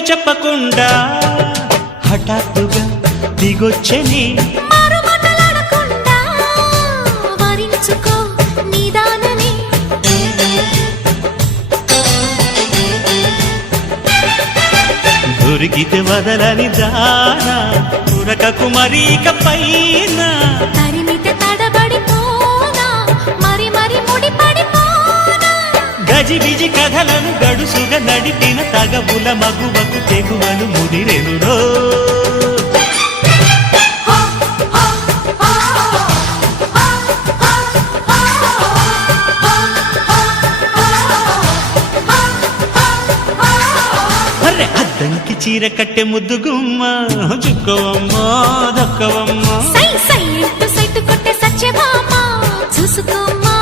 పేరు చెప్పకుండా హఠాత్తుగా దిగొచ్చని దొరికితే వదలని దానా ఉరకకు మరీక పైన తరిమితే తడబడిపోనా మరి మరి ముడిపడిపోనా గజిబిజి కథలను గడుసుగా నడిపిన తగవుల మగువకు తెగువలు ముదిరెనురో అద్దంకి చీర కట్టె ముద్దుగుమ్మ చుక్కవమ్మ దక్కవమ్మ సై సై సైటు కొట్టే సత్యభామ చూసుకోమ్మా